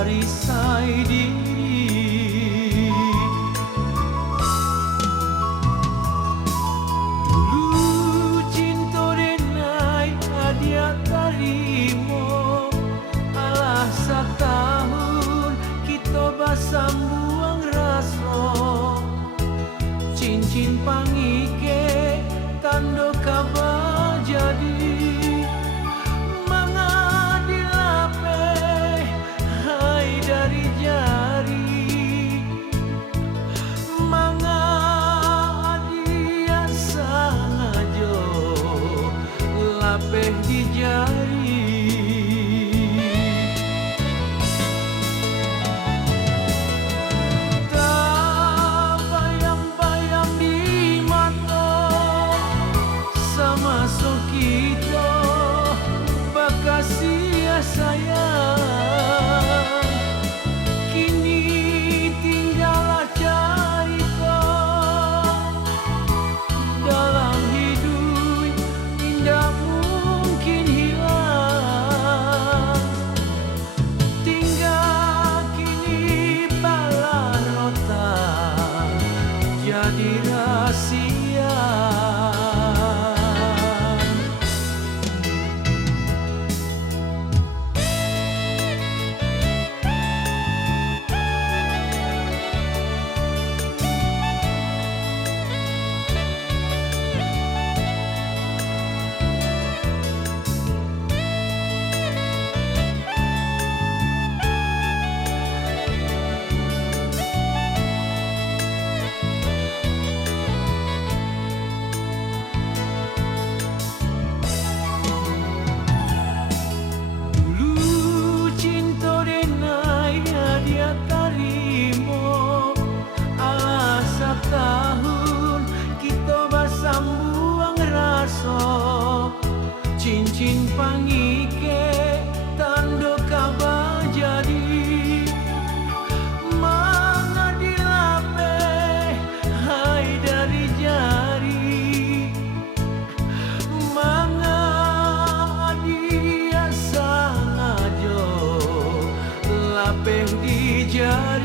tarisai diri. Dulu cinta denai hadiah tarimo, alah setahun kita basambuang raso. Cincin pangike tando kabar jadi, mangadilape hai dari jari, mangadia sangajo lapeh di jari. Masuk kita bakasih sayang, kini tinggallah cerita dalam hidup tidak mungkin hilang. Tinggal kini bala nota jadi rahasia. Tahun kita basambuang raso, cincin pangike tando kabar jadi, mangadilape hai dari jari, mangadia sangajo lapeh di jari.